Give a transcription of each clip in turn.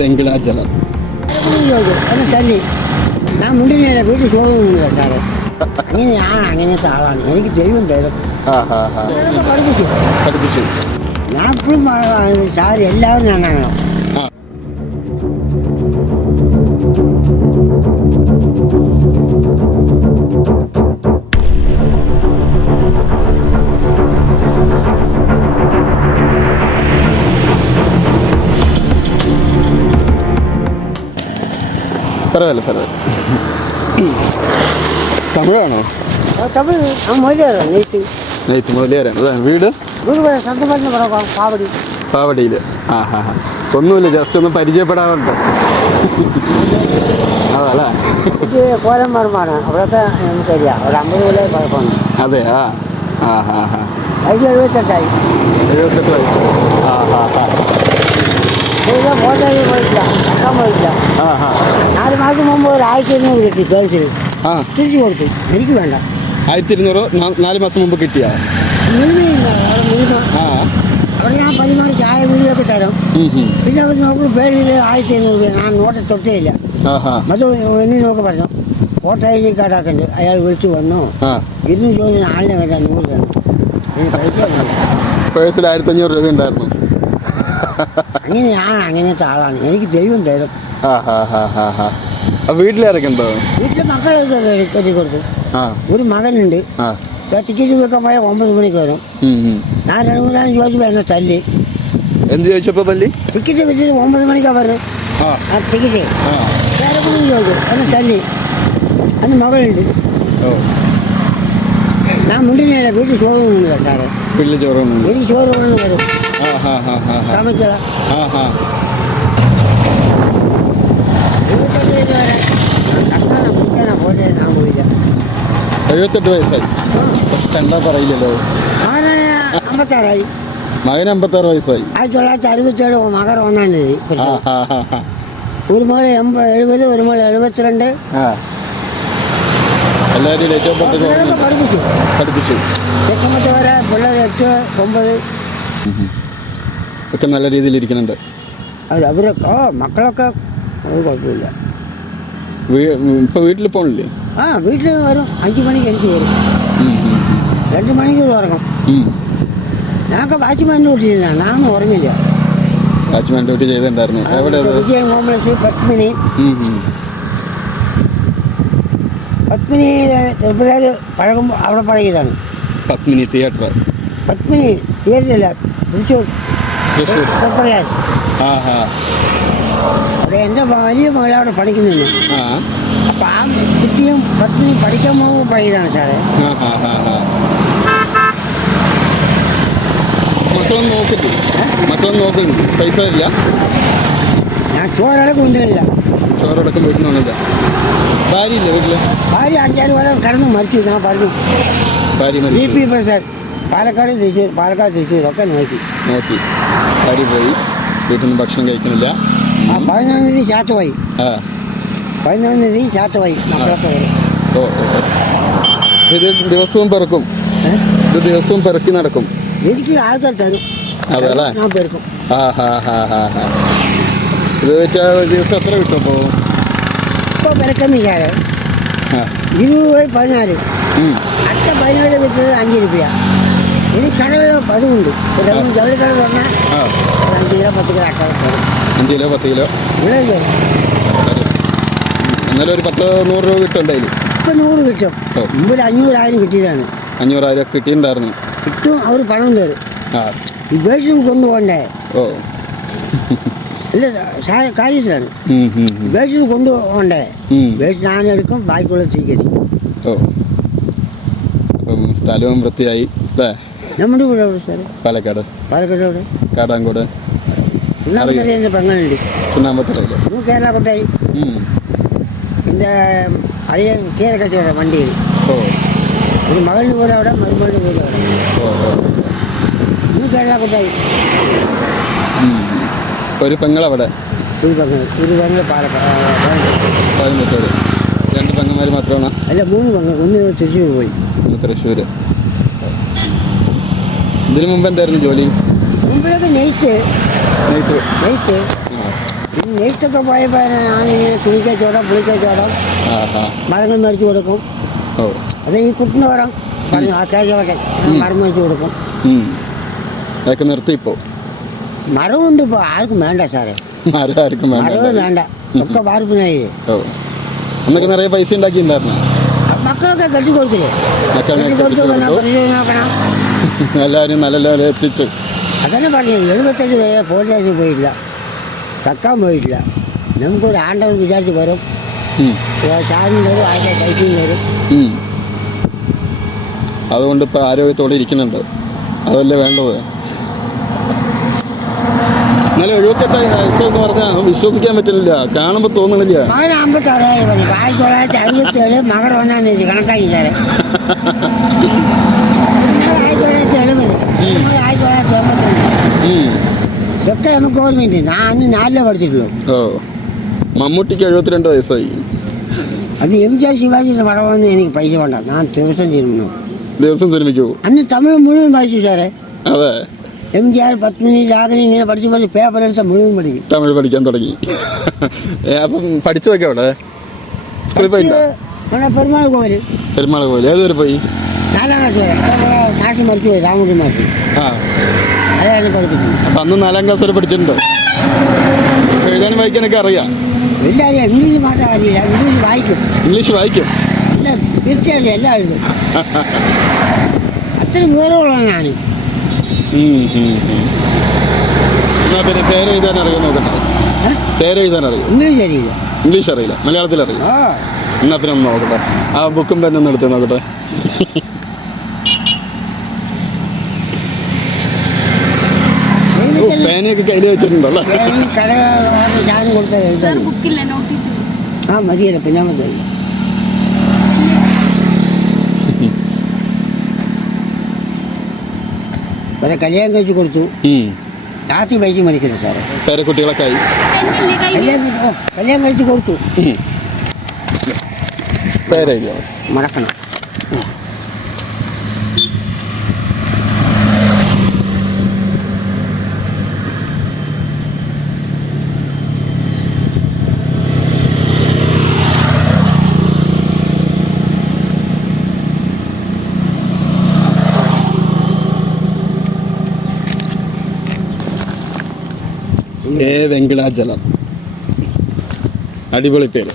വെങ്കിടാചലം തല്ലി ഞാൻ മുണ്ടിനല്ല വീട്ടിൽ ചോദിക്കുന്നില്ല സാറേ. അങ്ങനെ ഞാൻ അങ്ങനത്തെ ആളാണ്. എനിക്ക് ദൈവം തരും. പഠിപ്പിച്ചു. ഞാൻ എപ്പോഴും സാർ എല്ലാവരും ഞാൻ കാണണം. പരവായില്ല പരവായില്ല. തമിഴാണോ? തമിഴ് മൊഴിയാറാണ്. നെയ്ത്ത് മൊഴിയാറാണ്. വീട് പാവടിയിൽ. ആ ഹാ ഹാ. ഒന്നുമില്ല, ജസ്റ്റ് ഒന്ന് പരിചയപ്പെടാറുണ്ട്. അതല്ലേ കോലംപറമ്പാണ്. അവിടുത്തെ നമുക്കറിയാം. ഒരു 50 കൊല്ലം കുഴപ്പമാണ്. അതെ. ആ ആ ഹാ ഹാ. 78 വയസ്സ്. ആ ഹാ ഹാ. പോയില്ല, നടക്കാൻ പോയില്ല. 4 മാസം മുമ്പ് ഒരു 1500 കിട്ടി ഗേൾസിൽ. തിരിച്ചു കൊടുത്തു. എനിക്ക് വേണ്ട. 1200 4 മാസം മുമ്പ് കിട്ടിയാ? മിനിമയില്ല. അവിടെ ഞാൻ 14 ചായ വീടിയൊക്കെ തരും. പിന്നെ അവർ നോക്കുമ്പോൾ പേരിൽ 1500 രൂപ. ഞാൻ നോട്ട് തൊട്ടേ ഇല്ല. അത് എന്നിനൊക്കെ പറഞ്ഞു വോട്ടർ ഐ ഡി കാർഡ് ആക്കണ്ട്. അയാൾ വിളിച്ചു വന്നു. 200 ചോദിച്ചു. ആളിനെ കേട്ടാൽ 100 വേണം. എനിക്ക് പൈസ പേഴ്സിൽ 1500 രൂപ ഉണ്ടായിരുന്നു. അങ്ങനെ ഞാൻ അങ്ങനത്തെ ആളാണ്. എനിക്ക് ദൈവം തരും. വീട്ടിലിറക്കി ഉണ്ടോ? വീട്ടിലെ മക്കളൊക്കെ കെട്ടി കൊടുത്തു. ഒരു മകനുണ്ട്. ടിക്കറ്റ് വെക്കാൻ പോയാൽ 9 മണിക്ക് വരും. ഞാൻ 2-3 ആൾ ചോദിച്ചപ്പോൾ എന്നെ തല്ലി. എന്ത് ചോദിച്ചപ്പോ തല്ലി? ടിക്കറ്റ് വെച്ചിട്ട് 9 മണിക്കാണ് പറഞ്ഞു. ആ ടിക്കറ്റ് വേറെ ചോദിച്ചു. എന്നെ തല്ലി. അന്ന് മകളുണ്ട്. ഞാൻ മുണ്ടിനല്ല വീട്ടിൽ ചോറുന്നില്ല സാറേ. വീട്ടിൽ ചോറ് എനിക്ക് ചോറ് കൊണ്ടു വരും. താമസിച്ചതാ. 78 വയസ്സായി. കണ്ടാ പറയില്ലല്ലോ. 56 മകന് 56 വയസ്സായി. 1967 മകർ 1-ാം തീയതി. ഒരു മകള് 70, ഒരു മകള് 72. എല്ലാവരും പഠിപ്പിച്ചു. ചെക്കമ്പത്ത് വരെ പിള്ളേർ 8, 9 ഒക്കെ നല്ല രീതിയിൽ ഇരിക്കുന്നുണ്ട്. അവരൊക്കെ മക്കളൊക്കെ കുഴപ്പമില്ല. ഇപ്പൊ വീട്ടിൽ പോണില്ലേ? വീട്ടിൽ വരും. 5 മണിക്ക് എനിക്ക് വരും. 2 മണിക്കൂർ ഉറങ്ങും. ഞങ്ങൾക്ക് വാച്ച്മാൻ ഡ്യൂട്ടി ചെയ്തതാണ്. ഞാനൊന്നും ഉറങ്ങില്ല. വാച്ച്മാൻ ഡ്യൂട്ടി ചെയ്തിട്ടുണ്ടായിരുന്നു. വിജയൻ കോംപ്ലക്സ് പത്മിനി ചെറുപ്പക്കാർ പഴകുമ്പോൾ അവിടെ പഴകിയതാണ്. പത്മിനി തിയേറ്റർ. പത്മിനി തിയേറ്ററല്ല, തൃശ്ശൂർ ചെറുപ്പക്കാർ. അവിടെ എൻ്റെ വലിയ മകളെ അവിടെ പഠിക്കുന്നില്ല. അപ്പം ആ കുട്ടിയും പത്മിനി പഠിക്കാൻ പോകുമ്പോൾ പഴകിയതാണ് സാറേ. മക്കളൊന്നും നോക്കുന്നുണ്ട്. പൈസ ഇല്ല. ഞാൻ ചോറടക്കം കൊണ്ടുവരില്ല. ചോറടക്കം വീട്ടിൽ നിന്നില്ല. ഭാര്യ ഇല്ല വീട്ടില്? ഭാര്യ 5-6 കൊല്ലം കടന്ന് മരിച്ചു. ഞാൻ പറഞ്ഞു BP പ്രസാദ് പാലക്കാട് തൃശ്ശൂർ ഒക്കെ നോക്കി. ഭാര്യ പോയി. വീട്ടിൽ നിന്ന് ഭക്ഷണം കഴിക്കുന്നില്ല. 11-ാം തീയതി ചാത്തുവായി. 11-ാം തീയതി ചാത്തുവായി. മക്കളൊക്കെ വരും. ഇത് ദിവസവും പെറുക്കും. ഇത് ദിവസവും പെറുക്കി നടക്കും. എനിക്ക് ആൾക്കാർ തരും. അതല്ലേ? ഞാൻ പെറുക്കും. ഇത് വെച്ചാൽ ദിവസം എത്ര കിട്ടും? ഇപ്പോൾ വിലക്കമ്മിക്കാറ് 20, 14. അടുത്ത 17 വെച്ചത് 5 രൂപ. ഇനി കടകൾ അതുമുണ്ട്. ജൗളിക്കട പറഞ്ഞാൽ 5 കിലോ 10 കിലോ അട്ട 5 കിലോ 10 കിലോ ഇവിടെ കയറും. എന്നാലും ഒരു 10-100 രൂപ കിട്ടും എന്തായാലും. ഇപ്പം 100 കിട്ടും. മുമ്പ് 500,000 കിട്ടിയതാണ്. 500,000 കിട്ടിയിട്ടുണ്ടായിരുന്നു. കിട്ടും. അവർ പണം തരും. ഈ വേഷം കൊണ്ടുപോകണ്ടേ? ഇല്ല കാര്യത്തിലാണ്. വേഷം കൊണ്ടുപോകണ്ടേ? വേഷം ഞാനെടുക്കും. ബാക്കിയുള്ള സ്വീകരി. അപ്പം സ്ഥലവും വൃത്തിയായി അല്ലേ? നമ്മുടെ ഇവിടെ എവിടെ സ്ഥലം? പാലക്കാട് എവിടെ? കാടാങ്കോട്. ചുണ്ണാമ്പത്തറ പെങ്ങളുണ്ട്. ചുണ്ണാമ്പത്തറയില് കേരള കൊട്ടായി. എൻ്റെ അളിയ കേര കച്ചവടം വണ്ടിയിൽ. ഒരു മകളുടെ കൂടെ അവിടെ, മരുമകളുടെ കൂടെ അവിടെ. കേരള കൊട്ടായി. ഒരു പെങ്ങളവിടെ. ഒരു പെങ്ങൾ പാലക്കാട്. 2 പെങ്ങന്മാർ മാത്രമാണോ? അല്ല, 3 പെങ്ങൾ. ഒന്ന് തൃശ്ശൂർ പോയി. തൃശ്ശൂർ. ഇതിനു മുമ്പ് എന്തായിരുന്നു ജോലി? മുമ്പിലൊക്കെ നെയ്ത്ത്. എഴുത്തൊക്കെ പോയപ്പോൾ ഞാനിങ്ങനെ കുളിക്കച്ചവടം പുളിക്കച്ചവടം മരങ്ങൾ മേടിച്ചു കൊടുക്കും. അത് ഈ കുട്ടിനോരം പറഞ്ഞു അത്യാവശ്യമൊക്കെ മരം മേടിച്ചു കൊടുക്കും. അതൊക്കെ നിർത്തി ഇപ്പോൾ. മരമുണ്ട് ഇപ്പോൾ ആർക്കും വേണ്ട സാറേ, മരവ് വേണ്ട, ഒക്കെ വാർപ്പിനായി. അന്നൊക്കെ നിറയെ പൈസ ഉണ്ടാക്കിയിട്ടുണ്ടായിരുന്നു. മക്കളൊക്കെ കെട്ടിക്കൊടുത്തില്ലേ, കെട്ടിക്കൊടുത്തു പരിശോധന നോക്കണം. എല്ലാവരും നല്ല ലെവലിൽ എത്തിച്ചു. അതന്നെ പറഞ്ഞു 77 പേരെ പോലീസ് സ്റ്റേഷനിൽ പോയിട്ടില്ല, കക്കാൻ പോയിട്ടില്ല. നമുക്കൊരു ആണ്ടവർ വിചാരിച്ച് വരും, ചാനും തരും, ആരുടെ കൈക്കും തരും. അതുകൊണ്ട് ഇപ്പോൾ ആരോഗ്യത്തോടെ ഇരിക്കുന്നുണ്ട്, അതല്ലേ വേണ്ടത്. എന്നാലും 78 വയസ്സെന്ന് പറഞ്ഞാൽ വിശ്വസിക്കാൻ പറ്റില്ല, കാണുമ്പോൾ തോന്നണില്ല. 1967 മകർ 1-ാം തീയതി കണക്കാക്കി സാറേ. 1970, 1992 ഇതൊക്കെ നമുക്ക് ഓർമ്മയുണ്ട്. ഞാൻ അന്ന് 4 പഠിച്ചിട്ടുള്ളൂ. മമ്മൂട്ടിക്ക് 72 വയസ്സായി. അത് MGR ശിവാജിയുടെ പടമെന്ന് എനിക്ക് പൈസ വേണ്ട, ഞാൻ ദിവസം സിനിമയ്ക്കോ? അന്ന് തമിഴ് മുഴുവൻ വായിച്ചു സാറേ. അതെ, MGR പത്മിനി രാഗിനി ഇങ്ങനെ പഠിച്ച് പേപ്പർ എടുത്ത മുഴുവൻ പഠിക്കും. തമിഴ് പഠിക്കാൻ തുടങ്ങി. അപ്പം പഠിച്ചതൊക്കെ അവിടെ സ്കൂളിൽ പോയി? പെരുമാൾ കോവില്. ഏതുവരെ പോയി? 4-ാം ക്ലാസ് വരെ. മാഷ് മരിച്ചു പോയി, രാമുടി മാഷ്. അതാണ് പഠിപ്പിച്ചത്. അപ്പം അന്ന് 4-ാം ക്ലാസ് വരെ പഠിച്ചിട്ടുണ്ടോ? എഴുതാനും വായിക്കാനൊക്കെ അറിയാം? എല്ലാവരും ഇംഗ്ലീഷ് മാത്രം അറിയില്ല, ഇംഗ്ലീഷ് വായിക്കും. എല്ലാം തീർച്ചയായിട്ടും എല്ലാം എഴുതും. അത്ര വിവരമുള്ളതാണ് ഞാൻ. എന്നാ പിന്നെ പേരെഴുതാൻ അറിയാൻ നോക്കട്ടെ. പേരെഴുതാൻ അറിയാം? ഇംഗ്ലീഷ് അറിയില്ല, മലയാളത്തിൽ അറിയാം. എന്നാ പിന്നെ ഒന്ന് നോക്കട്ടെ, ആ ബുക്കും പെന്നൊന്ന് എടുത്ത് നോക്കട്ടെ. പേനയൊക്കെ കയ്യിൽ വെച്ചിട്ടുണ്ടല്ലോ. ആ മതിയല്ലോ, പിന്നെ മതി. ഒരു കല്യാണം കഴിച്ച് കൊടുത്തു, രാത്രി പൈസ മേടിക്കില്ല സാറേ. പേരക്കുട്ടികളൊക്കെ ആയി കല്യാണം കഴിച്ച് കൊടുത്തു, മടക്കണം. വെങ്കടാചലം, അടിപൊളി പേര്.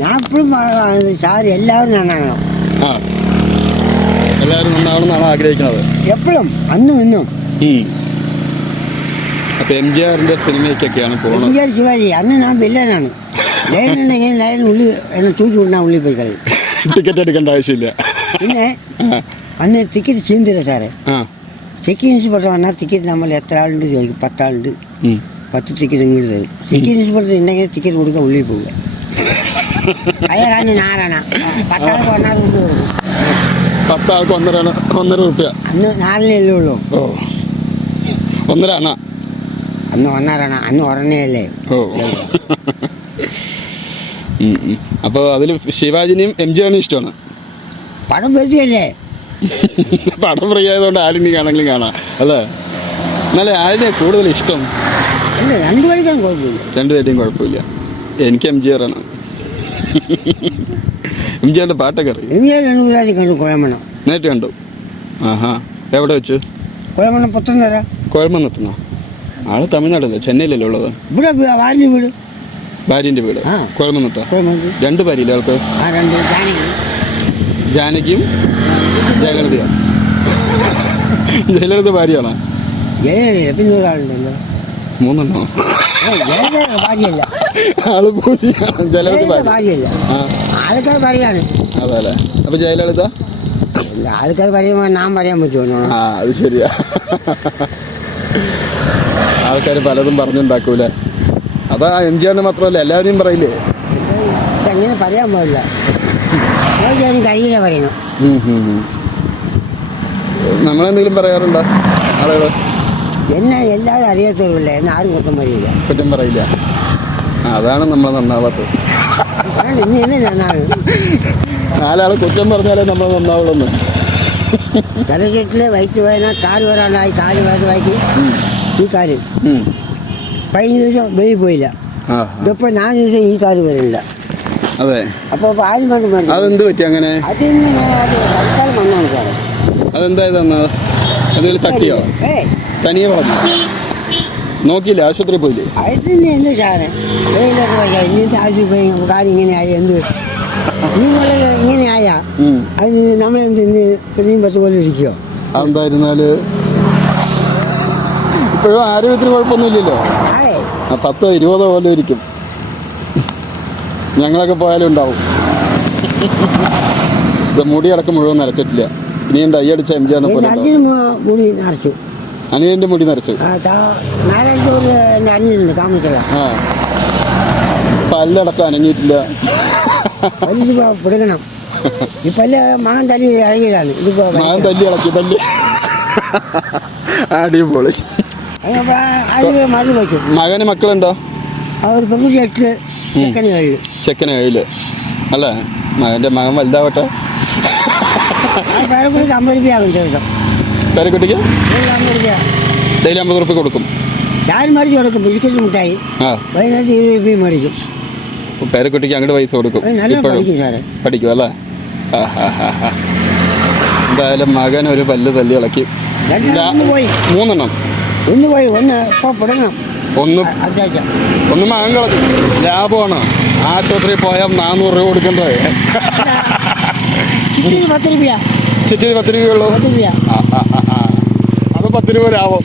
ഞാൻ എപ്പോഴും സാർ എല്ലാവരും നന്നാകണം, എല്ലാവരും നന്നാവണമെന്നാണ് ആഗ്രഹിക്കുന്നത് എപ്പോഴും, അന്നും ഇന്നും. അപ്പൊ MGRന്റെ സിനിമയ്ക്കൊക്കെയാണ് പോകുന്നത്. MGR ശിവാജി അന്ന് ഞാൻ വില്ലനാണ്. ലൈനുണ്ടെങ്കിൽ ലൈനുള്ളിൽ എന്നെ തൂക്കി വിടാൻ ഉള്ളിൽ പോയി കളയും. ടിക്കറ്റ് എടുക്കേണ്ട ആവശ്യമില്ല. പിന്നെ അന്ന് ടിക്കറ്റ് ചെയ്യുന്നില്ല സാറേ. ചെക്കിംഗ് ഇൻസ്പെക്ടർ വന്നാൽ ടിക്കറ്റ് നമ്മൾ എത്ര ആളുണ്ട് ചോദിക്കും. 10 ആളുണ്ട്, 10 ടിക്കറ്റ് ഇങ്ങോട്ട് തരും. ചെക്കിംഗ് ഇൻസ്പെക്ടർ ഉണ്ടെങ്കിൽ ടിക്കറ്റ് കൊടുക്കാൻ ഉള്ളിൽ പോവുക. അയാളാണ് 4 അണ, 10 ആൾക്ക് 1.5 രൂപ കൊടുക്കും. 10 ആൾക്ക് 1.5 രൂപ. അന്ന് 4-നല്ലേ ഉള്ളൂ. 1.5 അണ. അന്ന് 1.5 അണ, അന്ന് ഒരെണ്ണയല്ലേ. അപ്പോൾ അതിൽ ശിവാജിനെയും MGRനെയും ഇഷ്ടമാണ്. പടം വെറുതെയല്ലേ, പടം ഫ്രീ ആയതുകൊണ്ട് ആരിനി കാണാമെങ്കിലും കാണാം അല്ലേ. എന്നാലും ആരിനെ കൂടുതൽ ഇഷ്ടം? രണ്ടുപേരുടെയും കുഴപ്പമില്ല. എനിക്ക് MGR ആണ്. MGRന്റെ പാട്ടൊക്കെ അറിയാം. കണ്ടു കോയമ്മണം, നേരിട്ട് കണ്ടു. എവിടെ വെച്ച്? കോയമ്മണം പുത്തൻതര. കോയമ്മണെത്തുന്ന ആള് തമിഴ്നാടല്ലേ, ചെന്നൈയിലല്ലേ ഉള്ളത്? ഇവിടെ വീട്, ഭാര്യൻ്റെ വീട് കോയമ്മന്നത്ത. 2 ഭാര്യയില്ലേ ആൾക്ക്? ജാനകിയും ജയലളിതയാണ്. ജയലളിത ഭാര്യയാണോ? പിന്നെ ഒരാളുണ്ടല്ലോ, 3 എണ്ണോ? ഭാര്യയല്ല, ആള് ഭാര്യയാണ്. ജയലളിത ഭാര്യയല്ല, ആൾക്കാർ പറയാണ്. അതല്ലേ. അപ്പൊ ജയലളിത ആൾക്കാർ പറയുമ്പോൾ ഞാൻ പറയാൻ പറ്റുമോ? അത് ശരിയാ. ആൾക്കാർ പലതും പറഞ്ഞുണ്ടാക്കൂലേ. അതാ MGRന് മാത്രമല്ല എല്ലാവരെയും പറയില്ലേ. അങ്ങനെ പറയാൻ പാടില്ല, കഴിയില്ല പറയണം. നമ്മളെന്തെങ്കിലും പറയാറുണ്ടോ ആളുകൾ? എന്നെ എല്ലാവരും അറിയത്തുള്ളൂ, എന്നെ ആരും കുറ്റം പറയില്ല. കുറ്റം പറയില്ല, അതാണ് നമ്മൾ നന്നാവാത്തത്. ഇനി എന്നെ നന്നാവും. 4 ആൾ കുറ്റം പറഞ്ഞാലേ നമ്മൾ നന്നാവുള്ളൂ. തലക്കെട്ടില് വൈറ്റ് വേദന, കാല് വരാണ്ടായി, കാല് വേദനയാക്കി ഈ കാല് 15 ദിവസം വെയിൽ പോയില്ല. ആ ഇതിപ്പോൾ 4 ദിവസം ഈ കാല് വരില്ല. അതെ. അപ്പോൾ പാലും വേണ്ട വേണ്ട. അതെന്ത് പറ്റി അങ്ങനെ? അതിങ്ങനെ അത് തൽക്കാലം വന്നാണ് സാറേ. അതെന്താ ഇതെന്നാ എന്തെങ്കിലും തട്ടിയോ? തനിയെ പറഞ്ഞു നോക്കിയില്ല, ആശുപത്രി പോയില്ലേ? അതിന് എന്ത് സാറേ വെയിലൊക്കെ വയ്ക്കാം. ഇങ്ങനത്തെ ആശുപത്രി പോയി കാര്യം ഇങ്ങനെ ആയി എന്ത് നിങ്ങളത് ഇങ്ങനെ ആയാ അതിന് നമ്മളെന്ത് പിന്നെയും 10 പോലെ ഇരിക്കുമോ? അതെന്തായിരുന്നാല് ഇപ്പോഴും ആരോഗ്യത്തിന് കുഴപ്പമൊന്നുമില്ലല്ലോ. 10-20 പോലെ ഇരിക്കും. ഞങ്ങളൊക്കെ പോയാലും ഉണ്ടാവും. ഇത് മുടി അടക്കം മുഴുവൻ നരച്ചിട്ടില്ല. ഇനിയും ഡൈ അടിച്ച MG മുടി നിറച്ചു. അനിയൻ്റെ മുടി നരച്ചു. എൻ്റെ അനിയനുണ്ട് താമസിച്ചത്. ആ പല്ലടക്കം അനങ്ങിയിട്ടില്ല. പിടിക്കണം. ഈ പല്ല് മകൻ തല്ലി ഇളകിയതാണ്. ഇതിപ്പോ മകൻ തല്ലി ഇളക്കി പല്ല്. അടിപൊളി. മരുന്ന് വയ്ക്കും. മകന് മക്കളുണ്ടോ? അവർ പെൺകുട്ടി 8, ചെക്കന് 7. ചെക്കന് 7 അല്ലേ? മകൻ വലുതാവട്ടെ. പേരക്കുട്ടിക്ക് 50 രൂപയാകും ദിവസം. പേരക്കുട്ടിക്ക് 50 രൂപ ഡെയിലി 50 റുപ്യ കൊടുക്കും. ഞാൻ മേടിച്ച് കൊടുക്കും. ബിസ്ക്കറ്റ് മിഠായി വൈകുന്നേരത്ത് 20 രൂപയും മേടിക്കും. പേരക്കുട്ടിക്ക് അങ്ങോട്ട് പൈസ കൊടുക്കും. പഠിക്കും സാറേ. പഠിക്കും അല്ലേ? എന്തായാലും മകൻ ഒരു പല്ല് തല്ലി ഇളക്കി. 2 പോയി. 3 ഒന്ന് പോയി. ഒന്ന് ഇപ്പോൾ പിടങ്ങണം. ഒന്ന് മകൻ കളഞ്ഞു. ലാഭമാണ്. ആശുപത്രിയിൽ പോയാൽ 400 രൂപ കൊടുക്കണ്ടേ? 10 രൂപ. ചുറ്റി 10 രൂപയുള്ളൂ. 10 രൂപ. അത് 10 രൂപ ലാഭം.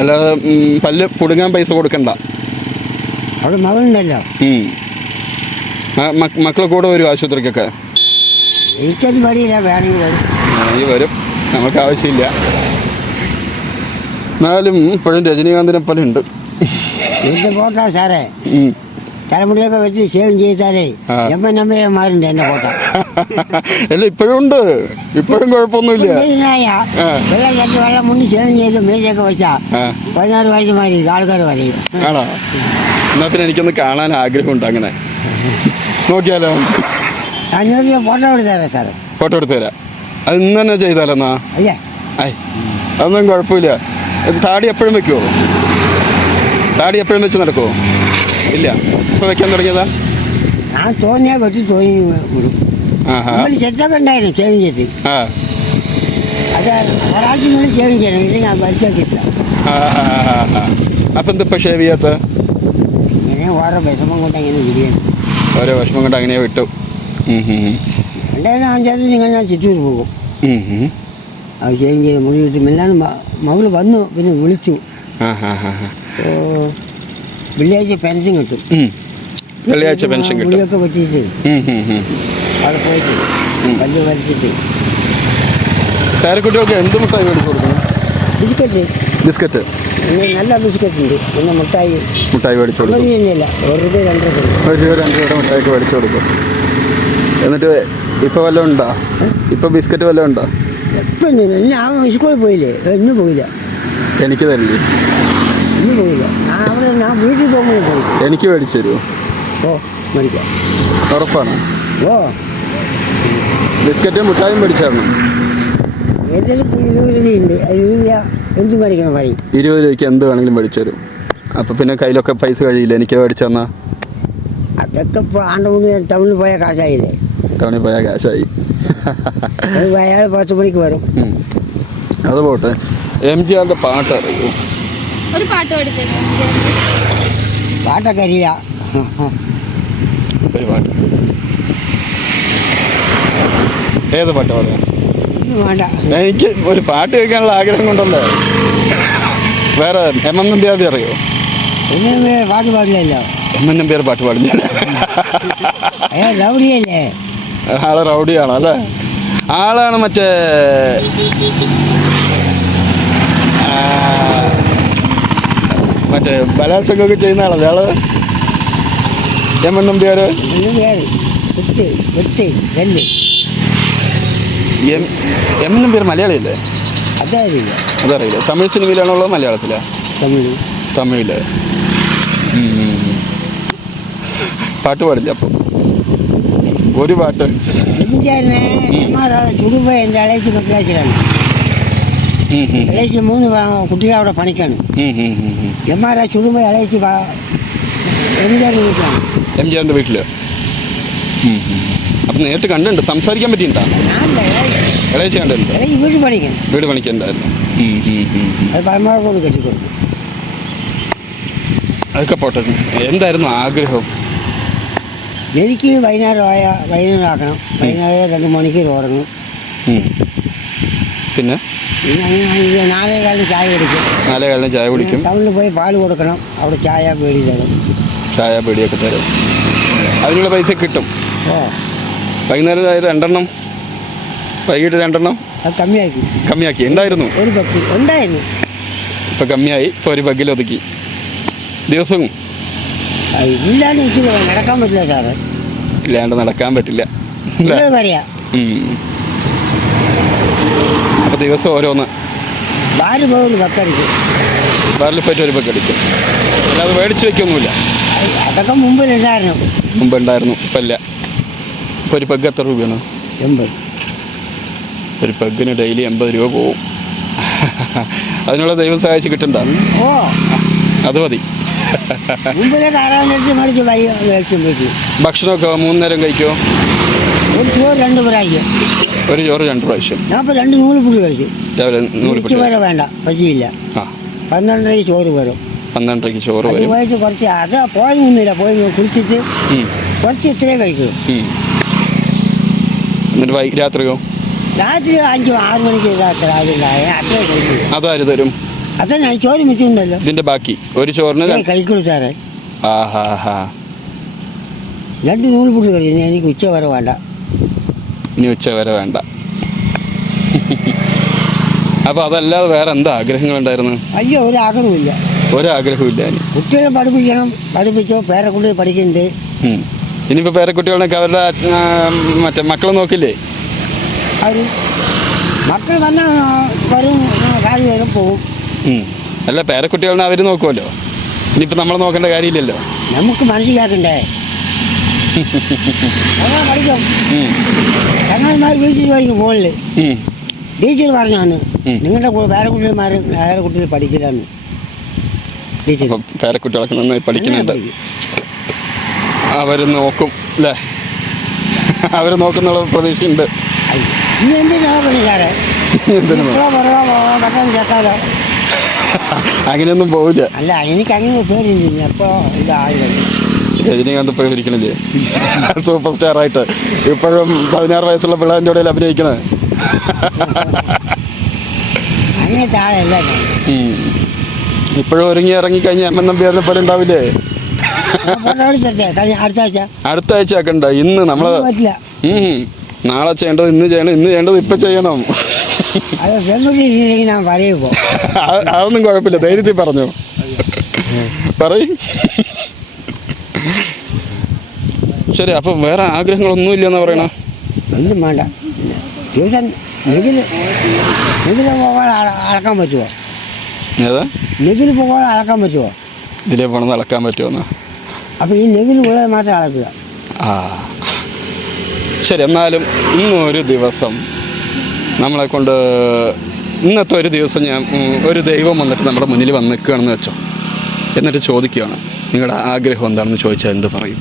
അല്ലാതെ പല്ല് പുടുങ്ങാൻ പൈസ കൊടുക്കണ്ട. അവിടെ മകളുണ്ടല്ലോ. മക്കളെ കൂടെ വരും ആശുപത്രിക്കൊക്കെ? എനിക്കത് പടിയില്ല. വേണമെങ്കിൽ വരും. നമുക്ക് ആവശ്യമില്ല. എന്നാലും ഇപ്പോഴും രജനീകാന്തിനെ പോലെ ഉണ്ട്. എന്റെ ഫോട്ടോ സാറേ തലമുടിയൊക്കെ വെച്ച് ഷേവ് ചെയ്താലേ നമ്മമാരുണ്ട് എന്റെ ഫോട്ടോ. അല്ല ഇപ്പോഴും ഉണ്ട്. ഇപ്പോഴും കുഴപ്പമൊന്നുമില്ല. വെള്ളം മുന്നിൽ ഷേവ് ചെയ്ത് മേലൊക്കെ വെച്ചാ 16 വയസ്സുമാരി ആൾക്കാർ വരെയും. ആണോ? എന്നാ പിന്നെ എനിക്കൊന്ന് കാണാൻ ആഗ്രഹമുണ്ട്. അങ്ങനെ നോക്കിയാലോ? 500 രൂപ ഫോട്ടോ എടുത്ത് തരാം സാറേ. ഫോട്ടോ എടുത്ത് തരാം. അത് ഇന്ന് തന്നെ ചെയ്താലെന്നാ? അയ്യേ അതൊന്നും കുഴപ്പമില്ല. താടി എപ്പോഴും വെക്കുമോ? താടി എപ്പോഴും വെച്ച് നടക്കുമോ? ഇല്ല. ഇപ്പോൾ വെക്കാൻ തുടങ്ങിയതാ? ഞാൻ തോന്നിയാൽ വെച്ച് തോന്നി വിടും. ചെത്തൊക്കെ ഉണ്ടായിരുന്നു ഷേവിങ് ചെയ്ത്. അത് ഒരാഴ്ചക്കുള്ളിൽ ഷേവിങ് ചെയ്യണം. ഇത് ഞാൻ വലിച്ചേക്കില്ല. അപ്പം എന്തിപ്പോൾ ഷേവ് ചെയ്യാത്ത? ഇങ്ങനെ ഓരോ വിഷമം കൊണ്ട് അങ്ങനെ വിരിയാണ്. ഓരോ വിഷമം കൊണ്ട് അങ്ങനെ വിട്ടു. 2005 നിങ്ങൾ ഞാൻ ചിറ്റൂർ പോകും. അത് ഷേവിങ് ചെയ്ത് മുടി വിട്ട് മെല്ലാന്ന് മകള് വന്നു. പിന്നെ വിളിച്ചു. വെള്ളിയാഴ്ച പെൻഷൻ കിട്ടും. വെള്ളിയാഴ്ച പെൻഷൻ കിട്ടും. മുടിയൊക്കെ പറ്റിയിട്ട് അവിടെ പോയിട്ട് പല്ല് വരച്ചിട്ട്. പേരക്കുട്ടികൾക്ക് എന്ത് മിഠായി മേടിച്ചു കൊടുക്കണം? ബിസ്ക്കറ്റ്. നല്ല ബിസ്ക്കറ്റ് ഉണ്ട്. പിന്നെ മിഠായി മേടിച്ചു കൊടുക്കും. തന്നെയല്ല 1 രൂപ 2 രൂപ. 1 രൂപ 2 രൂപയുടെ മിഠായിക്ക് മേടിച്ചു കൊടുക്കും. എന്നിട്ട് ഇപ്പം വല്ലതും ഉണ്ടോ? ഇപ്പം ബിസ്ക്കറ്റ് വല്ലതും ഉണ്ടോ? എപ്പം ഞാൻ സ്കൂളിൽ പോയില്ലേ? ഇന്ന് പോയില്ല. എനിക്ക് തരില്ലേ? ഇന്ന് പോയില്ല. ഞാൻ വീട്ടിൽ പോകുമ്പോൾ പോയി. എനിക്ക് മേടിച്ചു തരുമോ? മേടിക്കാം. ഉറപ്പാണ്? ബിസ്ക്കറ്റും മിഠായും മേടിച്ചു തരണം. ഏതെങ്കിലും 20 രൂപയുണ്ട്. 20 രൂപ എന്ത് മേടിക്കണം പറയും. 20 രൂപയ്ക്ക് എന്ത് വേണമെങ്കിലും മേടിച്ചു തരും. അപ്പം പിന്നെ കയ്യിലൊക്കെ പൈസ കഴിയില്ല. എനിക്ക് മേടിച്ചു തന്നാൽ അതൊക്കെ ഇപ്പോൾ ആണ്ടുമുടി ടൗണിൽ പോയാൽ കാശായില്ലേ? ടൗണിൽ പോയാൽ കാശായി. അയാൾ 10 മണിക്ക് വരും. അത് പോട്ടെ. MGRന്റെ പാട്ട് അറിയൂ? ഒരു പാട്ട് പാടിത്തരോ? പാട്ടൊക്കെ അറിയില്ല. ഒരു പാട്ട്. ഏത് പാട്ട് പാടാം? വേണ്ട. എനിക്ക് ഒരു പാട്ട് കേൾക്കാനുള്ള ആഗ്രഹം കൊണ്ടല്ലേ. വേറെ MM നമ്പ്യാർ അറിയോ? പാട്ട് പാടില്ലല്ലോ. MM നമ്പ്യാർ പാട്ട് പാടില്ല. റൗഡിയല്ലേ? ആള് റൗഡിയാണോ? അല്ലേ? ആളാണ് മറ്റേ ബലാത്സംഗമൊക്കെ ചെയ്യുന്ന ആളല്ലേ ആള്? MM നമ്പ്യാർ. MM നമ്പ്യാർ മലയാളിയല്ലേ? അതറിയില്ല. തമിഴ് സിനിമയിലാണുള്ളത്? മലയാളത്തിലാ? തമിഴില്. പാട്ട് പാടില്ല. അപ്പം ഒരു പാട്ട്. ചുടുമ്പോ എൻ്റെ അളേക്ക് മദ്രാസിലാണ്. ഇളയിച്ച് 3 കുട്ടികൾ അവിടെ പണിക്കാണ്. എമ്മാരാ ചുടുമ്പോൾ ഇളയിച്ച് എംജിആറിൻ്റെ വീട്ടിലാണ്. എംജിആറിൻ്റെ വീട്ടിൽ. അപ്പം നേരിട്ട് കണ്ടുണ്ട്, സംസാരിക്കാൻ പറ്റിയിട്ടുണ്ടോ? ഇളയിച്ച് കണ്ടിട്ടുണ്ട്. വീട് പണിക്കാൻ പണിക്കണ്ടായിരുന്നു. അത് പരമാവധി കെട്ടിക്കൊടുക്കും. അതൊക്കെ പോട്ടെ. എന്തായിരുന്നു ആഗ്രഹം? എനിക്ക് വൈകുന്നേരം ആക്കണം. വൈകുന്നേരം 2 മണിക്ക് ഉറങ്ങും. പിന്നെ അങ്ങനെ 4:15 ചായ കുടിക്കും. ടൗണിൽ പോയി പാൽ കൊടുക്കണം. അവിടെ ചായ പേടി തരും. ചായ പേടിയൊക്കെ തരും. അതിനുള്ള പൈസ കിട്ടും. വൈകുന്നേരം 2 വൈകിട്ട് 2 അത് കമ്മിയാക്കി. ഉണ്ടായിരുന്നു ഒരു ബഗ് ഉണ്ടായിരുന്നു. ഇപ്പം കമ്മിയായി. ഇപ്പോൾ ഒരു ബഗ്ഗിൽ ഒതുക്കി. ദിവസവും ഇല്ലാണ്ട് ഇച്ചിരി നടക്കാൻ പറ്റില്ല സാറ്. ഇല്ലാണ്ട് നടക്കാൻ പറ്റില്ല. പറയാം. അപ്പോൾ ദിവസം ഓരോന്ന് ബാര് പോകുന്നു ബക്കടിക്കും. ബാറിൽ പോയിട്ട് ഒരു ബഗ്ഗടിക്കും. അല്ലാതെ മേടിച്ച് വയ്ക്കൊന്നുമില്ല. അതൊക്കെ മുമ്പിലുണ്ടായിരുന്നു. ഇപ്പം ഇല്ല. ഇപ്പോൾ ഒരു പഗ് എത്ര രൂപയാണ്? 80. ഒരു പഗ്ഗിന് ഡെയിലി 80 രൂപ പോവും. അതിനുള്ള ദൈവം സഹായിച്ച് കിട്ടണ്ട. അത് മതി. ഭക്ഷണമൊക്കെ 3 നേരം കഴിക്കുമോ? ഒരു ചോറ് 2 പ്രാവശ്യം. ഒരു ചോറ് 2 പ്രാവശ്യം. ഞാൻ ഇപ്പോൾ 2 നൂൽപുട്ട് കഴിച്ചു. രാവിലെ നൂൽപുട്ട് വരെ വേണ്ട, പറ്റിയില്ല. 12:30 ചോറ് വരും. 12:30 ചോറ് വരും. പോയിട്ട് കുറച്ച് അത് പോയൊന്നുമില്ല. പോയി കുളിച്ചിട്ട് കുറച്ച് ഇത്രേ കഴിക്കും. എന്നിട്ട് രാത്രിയോ? രാത്രി 5-6 മണിക്ക് അത്രേ കഴിക്കും. അതാര് തരും? അതെ, ഞാൻ ചോറ് മിച്ചുണ്ടല്ലോ. ഇതിന്റെ ബാക്കി ഒരു ചോറിന് കഴിക്കുള്ളൂ സാറേ. 2 നൂൽപുട്ട് കഴിക്കും. എനിക്ക് ഉച്ച വരെ വേണ്ട. ഇനി ഉച്ച വരെ വേണ്ട. അപ്പോൾ അതല്ലാതെ വേറെ എന്താ ആഗ്രഹങ്ങളുണ്ടായിരുന്നു? അയ്യോ, ഒരാഗ്രഹമില്ല. കുട്ടികളെ പഠിപ്പിച്ചോ. പേരക്കുട്ടികൾ പഠിക്കുന്നുണ്ട്. ഇനിയിപ്പോൾ പേരക്കുട്ടികളൊക്കെ അവരുടെ മക്കളെ നോക്കില്ലേ? മക്കൾ വന്നാൽ വരും, കാര്യം വരും, പോവും. അല്ല, പേരക്കുട്ടികളെ അവർ നോക്കുമല്ലോ. ഇനിയിപ്പോൾ നമ്മൾ നോക്കേണ്ട കാര്യമില്ലല്ലോ. നമുക്ക് മനസ്സിലാക്കണ്ടേ? പഠിക്കും. ചങ്ങാതിമാർ വിളിച്ചിട്ട് ചോദിക്കും ഫോണിൽ. ടീച്ചർ പറഞ്ഞു വന്ന് നിങ്ങളുടെ പേരക്കുട്ടികൾ പഠിക്കില്ലെന്ന്. ടീച്ചർ പേരക്കുട്ടികളൊക്കെ നന്നായി പഠിക്കുന്നുണ്ട്. അവർ നോക്കും അല്ലേ? അവർ നോക്കുന്നുള്ള പ്രതീക്ഷയുണ്ട്. ഇനി എന്തിനാ സാറേ? പെട്ടെന്ന് ചേർത്താലോ? അങ്ങനെയൊന്നും പോവില്ല. അല്ല, എനിക്ക് അങ്ങനെ പേടിയില്ല. അപ്പോൾ ഇതായിരുന്നു രജനീകാന്ത് ഇപ്പോഴും ഇരിക്കണില്ലേ സൂപ്പർ സ്റ്റാർ ആയിട്ട്? ഇപ്പോഴും 16 വയസ്സുള്ള പിള്ളേരുടെ ഇടയിൽ അഭിനയിക്കണേ. അങ്ങനത്തെ ആളല്ല. ഇപ്പോഴും ഒരുങ്ങി ഇറങ്ങിക്കഴിഞ്ഞാൽ എം നമ്പ്യാരിനെ പോലെ ഉണ്ടാവില്ലേ? അടുത്ത ആഴ്ച ആക്കണ്ട. ഇന്ന് നമ്മള് നാളെ ചെയ്യേണ്ടത് ഇന്ന് ചെയ്യേണ്ടത് ഇപ്പൊ ചെയ്യണം. അതൊന്നും കുഴപ്പമില്ല, ധൈര്യത്തിൽ പറഞ്ഞു. പറയും. ശരി, അപ്പം വേറെ ആഗ്രഹങ്ങളൊന്നും ഇല്ലെന്നാ പറയണ? ഒന്നും വേണ്ട. നികുതി പോകാൻ അളക്കാൻ പറ്റുമോ? ഏതാ നികുതി പോകാൻ അളക്കാൻ പറ്റുമോ? ഇതിലേ പോണെന്ന് അളക്കാൻ പറ്റുമോന്ന്? അപ്പോൾ ഈ നികുതി ഉള്ളത് മാത്രം അളക്കുക. ശരി, എന്നാലും ഇന്നൊരു ദിവസം നമ്മളെ കൊണ്ട് ഇന്നത്തെ ഒരു ദിവസം ഒരു ദൈവം വന്നിട്ട് നമ്മുടെ മുന്നിൽ വന്ന് നിൽക്കുകയാണെന്ന് വെച്ചോ. എന്നിട്ട് ചോദിക്കുകയാണ് നിങ്ങളുടെ ആഗ്രഹം എന്താണെന്ന് ചോദിച്ചാൽ എന്ത് പറയും?